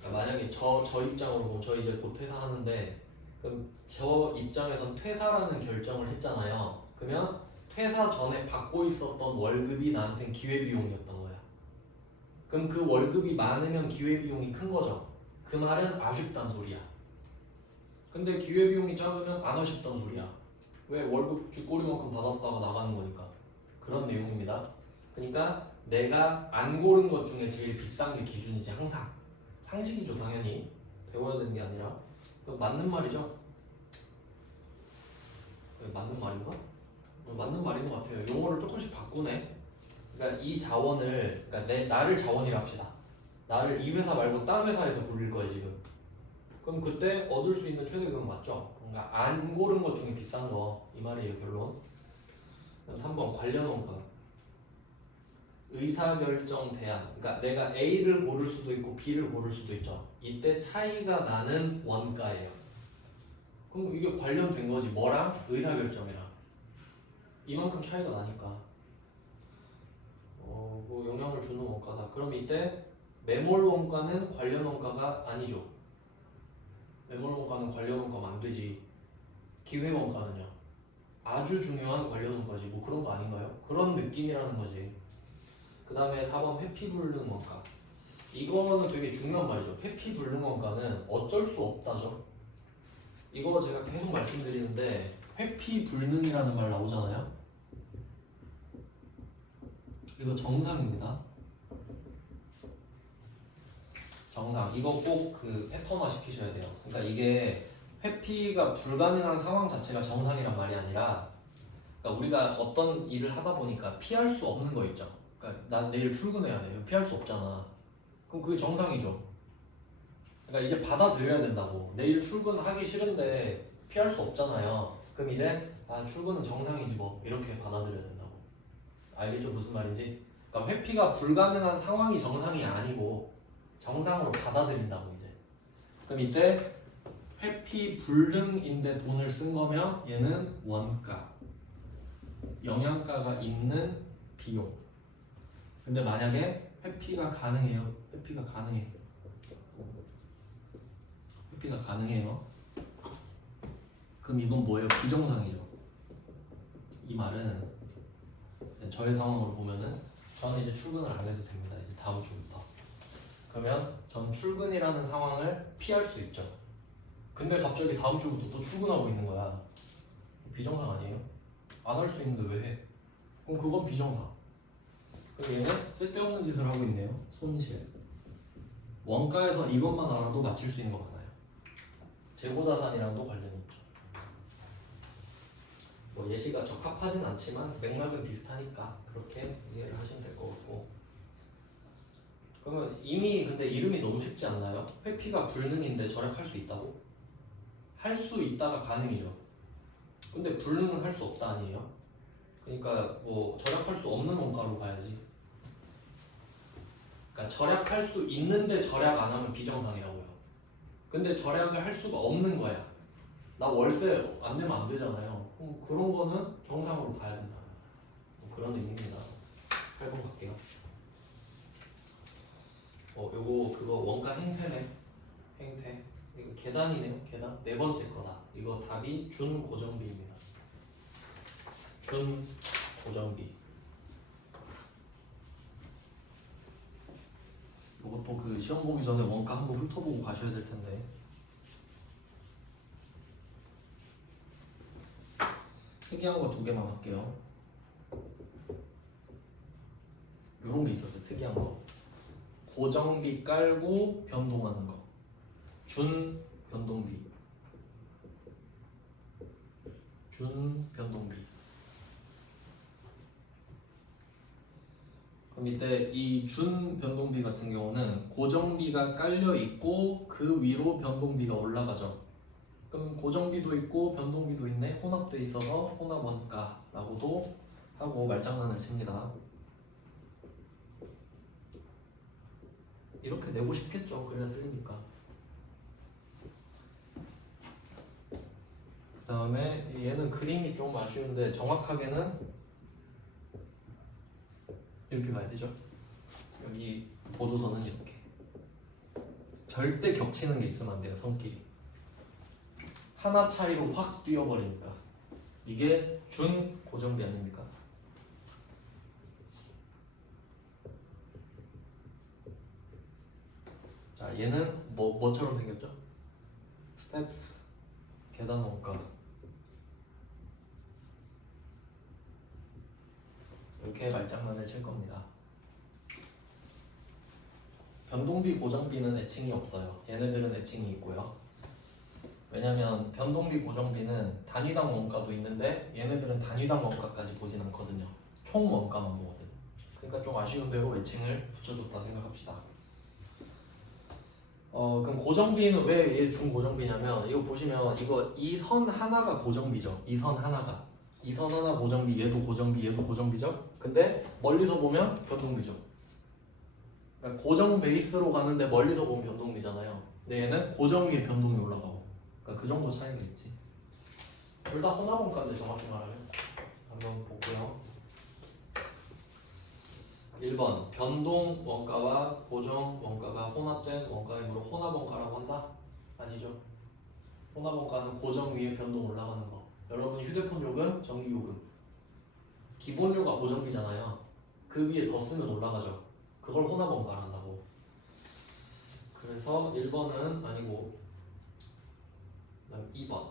그러니까 만약에 저 입장으로 보면 저 이제 곧 퇴사하는데 그럼 저 입장에선 퇴사라는 결정을 했잖아요. 그러면 퇴사 전에 받고 있었던 월급이 나한테는 기회비용이었던 거야. 그럼 그 월급이 많으면 기회비용이 큰 거죠. 그 말은 아쉽단 소리야. 근데 기회비용이 작으면 안 아쉽단 소리야. 왜? 월급 쥐꼬리만큼 받았다가 나가는 거니까. 그런 내용입니다. 그러니까 내가 안 고른 것 중에 제일 비싼 게 기준이지 항상. 상식이죠 당연히. 배워야 되는 게 아니라. 맞는 말이죠? 맞는 말인가? 맞는 말인 것 같아요. 용어를 조금씩 바꾸네. 그러니까 이 자원을, 그러니까 나를 자원이라 합시다. 나를 이 회사 말고 딴 회사에서 부를 거예요 지금. 그럼 그때 얻을 수 있는 최대금은 맞죠? 그러니까 안 고른 것 중에 비싼 거 이 말이에요 결론. 그럼 3번 관련 원가. 의사결정 대안. 그러니까 내가 A를 고를 수도 있고 B를 고를 수도 있죠. 이때 차이가 나는 원가예요. 그럼 이게 관련된 거지. 뭐랑? 의사결정이랑. 이만큼 차이가 나니까. 뭐 영향을 주는 원가다. 그럼 이때 매몰 원가는 관련 원가가 아니죠. 매몰 원가는 관련 원가면 안 되지. 기회 원가는요. 아주 중요한 관련 원가지. 뭐 그런 거 아닌가요? 그런 느낌이라는 거지. 그 다음에 4번 회피불능 원가. 이거는 되게 중요한 말이죠. 회피불능 원가는 어쩔 수 없다죠. 이거 제가 계속 말씀드리는데 회피불능이라는 말 나오잖아요. 이거 정상입니다. 정상. 이거 꼭 그 패턴화 시키셔야 돼요. 그러니까 이게 회피가 불가능한 상황 자체가 정상이란 말이 아니라, 그러니까 우리가 어떤 일을 하다 보니까 피할 수 없는 거 있죠. 그러니까 나 내일 출근해야 돼. 피할 수 없잖아. 그럼 그게 정상이죠. 그러니까 이제 받아들여야 된다고. 내일 출근하기 싫은데 피할 수 없잖아요. 그럼 이제 출근은 정상이지 뭐 이렇게 받아들여야 된다고. 알겠죠 무슨 말인지? 그러니까 회피가 불가능한 상황이 정상이 아니고 정상으로 받아들인다고 이제. 그럼 이때 회피 불능인데 돈을 쓴 거면 얘는 원가, 영양가가 있는 비용. 근데 만약에 회피가 가능해요. 회피가 가능해. 회피가 가능해요. 그럼 이건 뭐예요? 비정상이죠. 이 말은 저의 상황으로 보면은 저는 이제 출근을 안 해도 됩니다. 이제 다음 주부터. 그러면 전 출근이라는 상황을 피할 수 있죠. 근데 갑자기 다음 주부터 또 출근하고 있는 거야. 비정상 아니에요? 안 할 수 있는데 왜 해? 그럼 그건 비정상. 그럼 얘는 쓸데없는 짓을 하고 있네요. 손실. 원가에서 이것만 알아도 맞힐 수 있는 거 많아요. 재고자산이랑도 관련이 있죠. 뭐 예시가 적합하진 않지만 맥락은 비슷하니까 그렇게 이해를 하시면 될 것 같고. 그러면 이미 근데 이름이 너무 쉽지 않나요? 회피가 불능인데 절약할 수 있다고? 할 수 있다가 가능이죠. 근데 불능은 할 수 없다 아니에요? 그러니까 뭐 절약할 수 없는 원가로 가야지. 그러니까 절약할 수 있는데 절약 안 하면 비정상이라고요. 근데 절약을 할 수가 없는 거야. 나 월세 안 내면 안 되잖아요. 그럼 그런 거는 정상으로 봐야 된다. 뭐 그런 의미입니다. 8번 갈게요. 요거 그거 원가 행태네. 행태. 이거 계단이네요. 계단. 네 번째 거다. 이거 답이 준고정비입니다. 준고정비. 이것도 그 시험 보기 전에 원가 한번 훑어보고 가셔야 될 텐데. 특이한 거 두 개만 할게요. 요런 게 있었어요. 특이한 거. 고정비 깔고 변동하는 거. 준 변동비. 준 변동비. 그럼 이때 이 준 변동비 같은 경우는 고정비가 깔려 있고 그 위로 변동비가 올라가죠. 그럼 고정비도 있고 변동비도 있네. 혼합돼 있어서 혼합 원가라고도 하고 말장난을 칩니다. 이렇게 내고 싶겠죠. 그래야 틀리니까. 그 다음에 얘는 그림이 좀 아쉬운데 정확하게는 이렇게 가야 되죠. 여기 보조선은 이렇게. 절대 겹치는 게 있으면 안 돼요. 선끼리. 하나 차이로 확 뛰어버리니까. 이게 준 고정비 아닙니까? 자, 얘는 뭐처럼 생겼죠? 스텝스. 계단 원가. 이렇게 말장난을 칠 겁니다. 변동비, 고정비는 애칭이 없어요. 얘네들은 애칭이 있고요. 왜냐면 변동비, 고정비는 단위당 원가도 있는데 얘네들은 단위당 원가까지 보진 않거든요. 총 원가만 보거든. 그러니까 좀 아쉬운 대로 외칭을 붙여줬다 생각합시다. 그럼 고정비는 왜 얘 중고정비냐면 이거 보시면 이거 이 선 하나가 고정비죠. 이 선 하나가. 이 선 하나 고정비, 얘도 고정비, 얘도 고정비죠. 근데 멀리서 보면 변동비죠. 그러니까 고정 베이스로 가는데 멀리서 보면 변동비잖아요. 근데 얘는 고정 위에 변동이 올라가고. 그러니까 그 정도 차이가 있지. 둘 다 혼합원가인데 정확히 말하면. 한번 볼게요. 1번 변동 원가와 고정 원가가 혼합된 원가이므로 혼합 원가라고 한다? 아니죠. 혼합 원가는 고정 위에 변동 올라가는 거. 여러분 휴대폰 요금, 전기 요금. 기본료가 고정비잖아요. 그 위에 더 쓰면 올라가죠. 그걸 혼합 원가를 한다고. 그래서 1번은 아니고 그다음 2번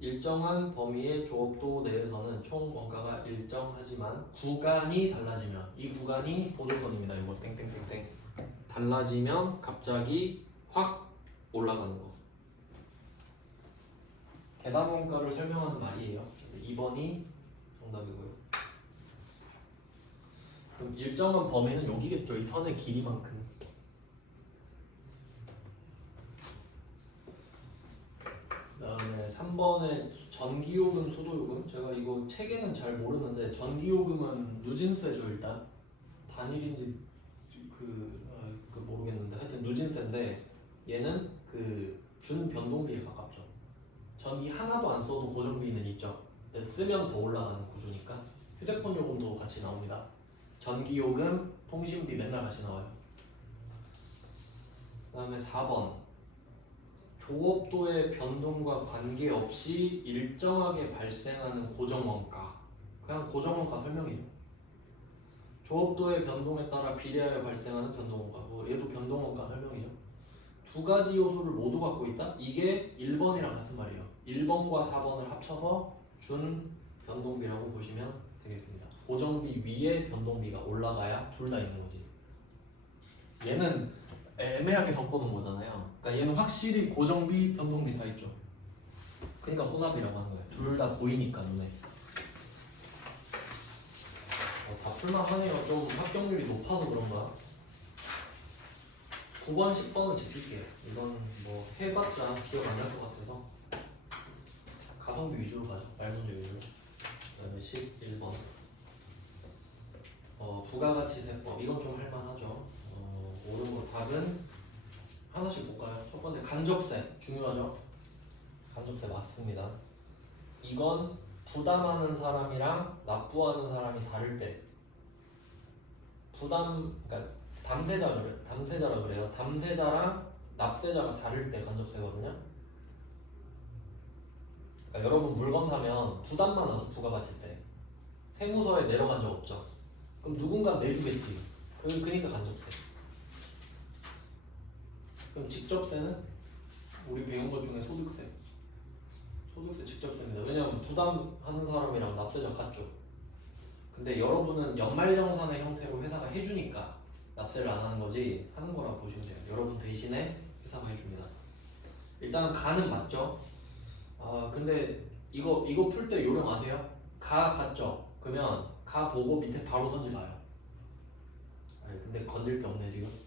일정한 범위의 조업도 내에서는 총 원가가 일정하지만 구간이 달라지면 이 구간이 보조선입니다. 이거 땡땡땡땡 달라지면 갑자기 확 올라가는 거. 계단 원가를 설명하는 말이에요. 2번이 정답이고요. 그럼 일정한 범위는 여기겠죠. 이 선의 길이만큼. 그다음에 3번에 전기요금, 수도요금. 제가 이거 책에는 잘 모르는데 전기요금은 누진세죠 일단. 단일인지 그 모르겠는데 하여튼 누진세인데 얘는 그 준변동비에 가깝죠. 전기 하나도 안 써도 고정비는 있죠. 근데 쓰면 더 올라가는 구조니까. 휴대폰 요금도 같이 나옵니다. 전기요금, 통신비 맨날 같이 나와요. 그다음에 4번 조업도의 변동과 관계없이 일정하게 발생하는 고정원가. 그냥 고정원가 설명이에요. 조업도의 변동에 따라 비례하여 발생하는 변동원가. 뭐 얘도 변동원가 설명이죠. 두 가지 요소를 모두 갖고 있다? 이게 1번이랑 같은 말이에요. 1번과 4번을 합쳐서 준 변동비라고 보시면 되겠습니다. 고정비 위에 변동비가 올라가야 둘 다 있는 거지. 얘는 애매하게 섞어놓은 거잖아요. 그러니까 얘는 확실히 고정비, 변동비 다 있죠. 그러니까 혼합이라고 하는 거예요. 둘 다 보이니까 눈에. 다 풀만하네요. 좀 합격률이 높아서 그런가? 9번, 10번은 지킬게요. 이건 뭐 해봤자 기억 안 날 것 같아서 가성비 위주로 가죠. 말 문제 위주로. 그다음에 11번 부가가치세법. 이건 좀 할만하죠. 옳은 거 답은 하나씩 볼까요? 첫 번째 간접세 중요하죠. 간접세 맞습니다. 이건 부담하는 사람이랑 납부하는 사람이 다를 때 그러니까 담세자라 그래요. 담세자랑 납세자가 다를 때 간접세거든요. 그러니까 여러분 물건 사면 부담만 나서 부가가치세. 세무서에 내려간 적 없죠. 그럼 누군가 내주겠지. 그러니까 간접세. 그럼 직접세는 우리 배운 것 중에 소득세. 소득세 직접세입니다. 왜냐하면 부담하는 사람이랑 납세자 같죠. 근데 여러분은 연말정산의 형태로 회사가 해주니까 납세를 안 하는 거지 하는 거라 보시면 돼요. 여러분 대신에 회사가 해줍니다. 일단 가는 맞죠? 근데 이거 풀 때 요령 아세요? 가 같죠? 그러면 가 보고 밑에 바로 선지 마요. 근데 건질 게 없네 지금.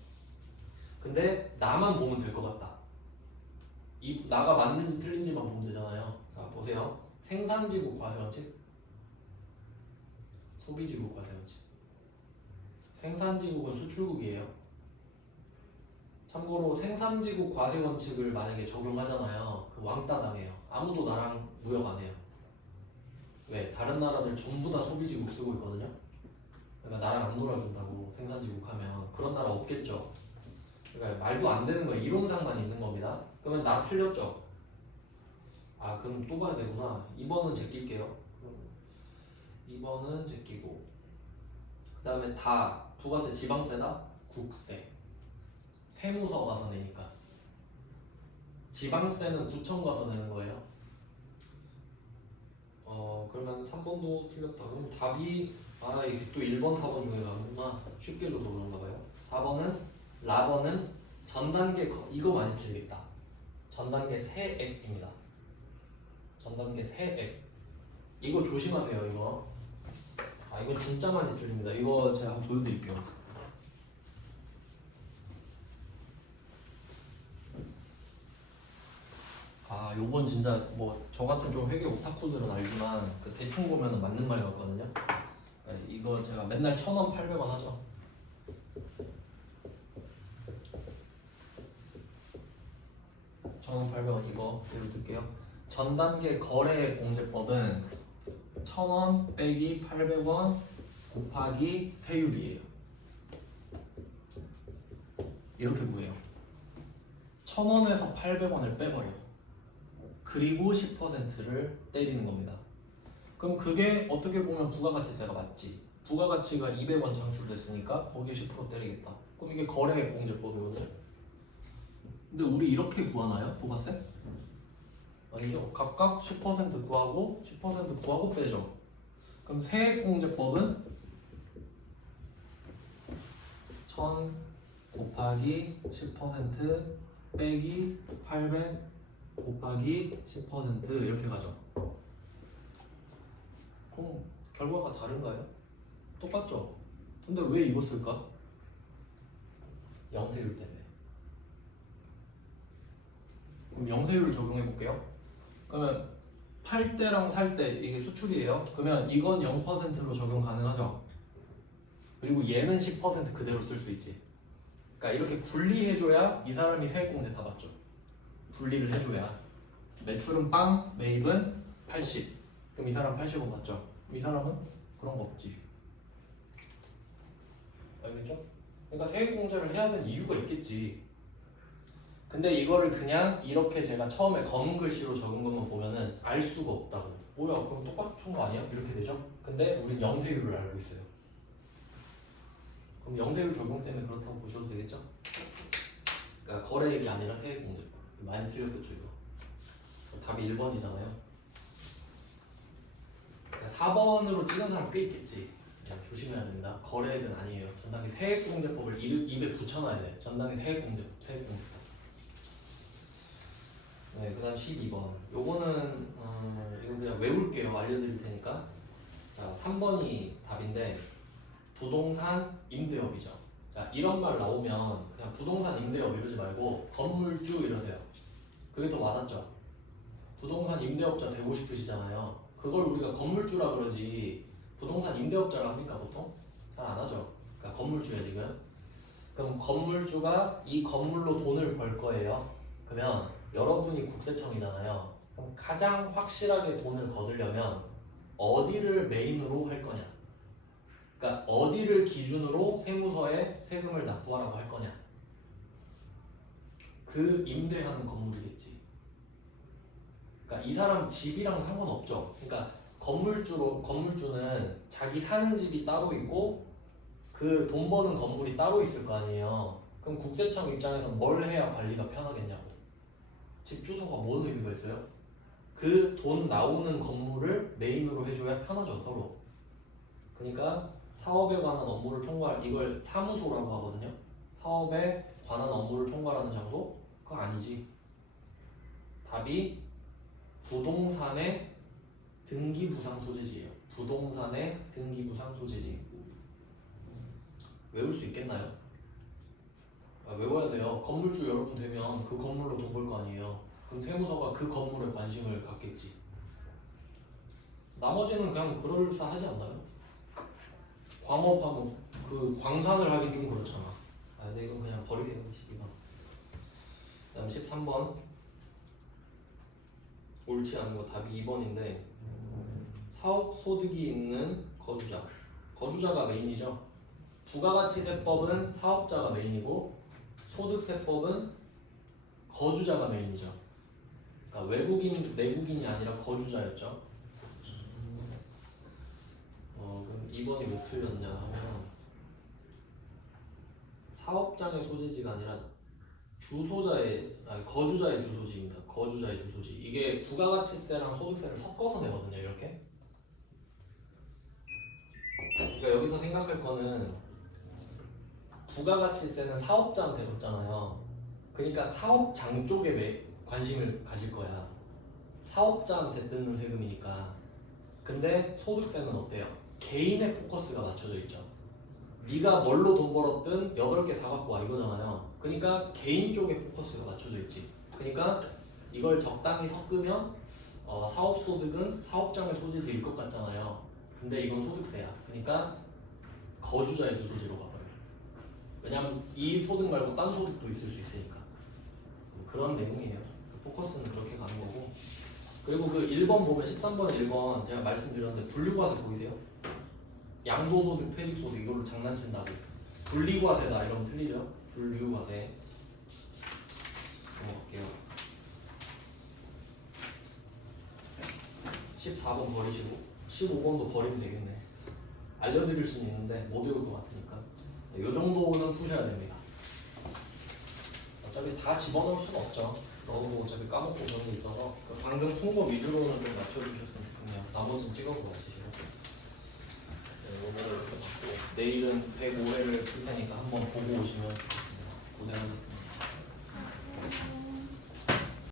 근데 나만 보면 될 것 같다. 나가 맞는지 틀린지만 보면 되잖아요. 자 보세요. 생산지국 과세원칙, 소비지국 과세원칙. 생산지국은 수출국이에요. 참고로 생산지국 과세원칙을 만약에 적용하잖아요. 그 왕따 당해요. 아무도 나랑 무역 안 해요. 왜? 다른 나라들 전부 다 소비지국 쓰고 있거든요. 그러니까 나랑 안 놀아준다고 생산지국 하면 그런 나라 없겠죠. 그러니까 말도 안 되는 거예요. 이론상만 있는 겁니다. 그러면 나 틀렸죠? 그럼 또 봐야 되구나. 2번은 제낄게요. 2번은 제끼고 그 다음에 다 부가세 지방세다? 국세. 세무서 가서 내니까. 지방세는 구청 가서 내는 거예요. 그러면 3번도 틀렸다. 그럼 답이 이게 또 1번, 4번 중에 나오구나. 쉽게 줘서 그런가 봐요. 4번은 라번은 전 단계 이거 많이 틀리겠다. 전 단계 세액입니다. 전 단계 세액. 이거 조심하세요. 이거. 이거 진짜 많이 틀립니다. 이거 제가 한번 보여드릴게요. 요건 진짜 뭐 저 같은 좀 회계 오타쿠들은 알지만 그 대충 보면은 맞는 말 같거든요. 이거 제가 맨날 1,000원, 800원 하죠. 천 800원 이거 예를 들게요. 전 단계 거래 공제법은 1,000원 빼기 800원 곱하기 세율이에요. 이렇게 구해요. 1,000원에서 800원을 빼버려. 그리고 10%를 때리는 겁니다. 그럼 그게 어떻게 보면 부가가치세가 맞지. 부가가치가 200원 창출됐으니까 거기에 10% 때리겠다. 그럼 이게 거래공제법이거든요. 근데 우리 이렇게 구하나요? 부가세? 아니죠. 각각 10% 구하고 10% 구하고 빼죠. 그럼 세액공제법은 1000 곱하기 10% 빼기 800 곱하기 10% 이렇게 가죠. 그럼 결과가 다른가요? 똑같죠? 근데 왜 이거 쓸까? 영세율 때문에. 그럼 영세율을 적용해 볼게요. 그러면 팔 때랑 살 때 이게 수출이에요. 그러면 이건 0%로 적용 가능하죠. 그리고 얘는 10% 그대로 쓸 수 있지. 그러니까 이렇게 분리해줘야 이 사람이 세액공제 다 받죠. 분리를 해줘야. 매출은 빵, 매입은 80. 그럼 이 사람 80원 받죠. 그럼 이 사람은 그런 거 없지. 알겠죠? 그러니까 세액공제를 해야 되는 이유가 있겠지. 근데 이거를 그냥 이렇게 제가 처음에 검은 글씨로 적은 것만 보면은 알 수가 없다고. 뭐야, 그럼 똑같은 거 아니야? 이렇게 되죠? 근데 우린 영세율을 알고 있어요. 그럼 영세율 적용 때문에 그렇다고 보셔도 되겠죠? 그러니까 거래액이 아니라 세액공제. 많이 틀렸겠죠, 이거. 답이 1번이잖아요. 그러니까 4번으로 찍은 사람 꽤 있겠지. 조심해야 됩니다. 거래액은 아니에요. 전 단계 세액공제법을 입에 붙여놔야 돼. 전 단계 세액공제법, 세액공제법. 네, 그 다음 12번. 요거는 이거 그냥 외울게요. 알려드릴 테니까. 자, 3번이 답인데 부동산 임대업이죠. 자, 이런 말 나오면 그냥 부동산 임대업 이러지 말고 건물주 이러세요. 그게 더 와닿죠. 부동산 임대업자 되고 싶으시잖아요. 그걸 우리가 건물주라 그러지 부동산 임대업자라 합니까 보통? 잘 안 하죠. 그러니까 건물주야 지금. 그럼 건물주가 이 건물로 돈을 벌 거예요. 그러면 여러분이 국세청이잖아요. 그럼 가장 확실하게 돈을 거두려면 어디를 메인으로 할 거냐? 그러니까 어디를 기준으로 세무서에 세금을 납부하라고 할 거냐? 그 임대하는 건물이겠지. 그러니까 이 사람 집이랑 상관없죠. 그러니까 건물주는 자기 사는 집이 따로 있고 그 돈 버는 건물이 따로 있을 거 아니에요. 그럼 국세청 입장에서 뭘 해야 관리가 편하겠냐고. 집 주소가 뭔 의미가 있어요? 그 돈 나오는 건물을 메인으로 해줘야 편하죠, 서로. 그러니까 사업에 관한 업무를 총괄, 이걸 사무소라고 하거든요. 사업에 관한 업무를 총괄하는 장소? 그거 아니지. 답이 부동산의 등기부상 소재지예요. 부동산의 등기부상 소재지. 외울 수 있겠나요? 외워야 돼요. 건물주 여러분 되면 그 건물로 돈 벌 거 아니에요. 그럼 세무서가 그 건물에 관심을 갖겠지. 나머지는 그냥 그럴싸하지 않나요? 광업하면 그 광산을 하긴 좀 그렇잖아. 근데 이건 그냥 버리세요. 12번. 그 다음 13번. 옳지 않은 거 답이 2번인데 사업 소득이 있는 거주자. 거주자가 메인이죠. 부가가치세법은 사업자가 메인이고 소득세법은 거주자가 메인이죠. 그러니까 외국인, 내국인이 아니라 거주자였죠. 그럼 2번이 왜 틀렸냐 하면 사업장의 소재지가 아니라 거주자의 주소지입니다. 거주자의 주소지. 이게 부가가치세랑 소득세를 섞어서 내거든요. 이렇게. 그러니까 여기서 생각할 거는 부가가치세는 사업자한테 걷잖아요. 그러니까 사업장 쪽에 관심을 가질 거야. 사업자한테 뜯는 세금이니까. 근데 소득세는 어때요? 개인의 포커스가 맞춰져 있죠. 네가 뭘로 돈 벌었든 8개 다 갖고 와 이거잖아요. 그러니까 개인 쪽에 포커스가 맞춰져 있지. 그러니까 이걸 적당히 섞으면 사업소득은 사업장의 소재지일 것 같잖아요. 근데 이건 소득세야. 그러니까 거주자의 주소지로 가버려요. 왜냐면 이 소득 말고 딴 소득도 있을 수 있으니까. 그런 내용이에요. 그 포커스는 그렇게 가는 거고. 그리고 그 1번 보면 13번 1번 제가 말씀드렸는데 분류과세 보이세요? 양도소득, 폐지소득 이걸로 장난친다고. 분리과세다 이러면 틀리죠? 분류과세. 넘어갈게요. 14번 버리시고 15번도 버리면 되겠네. 알려드릴 수는 있는데 못 외울 것 같으니까 이 정도는 푸셔야 됩니다. 어차피 다 집어넣을 수는 없죠. 너무 어차피 까먹고 그런 게 있어서 방금 푼 거 위주로는 좀 맞춰주셨으면 좋겠네요. 나머지는 찍어보고 마치시고. 네, 오늘은 이렇게 봤고 내일은 105회를 풀 테니까 한번 보고 오시면 좋겠습니다. 고생하셨습니다.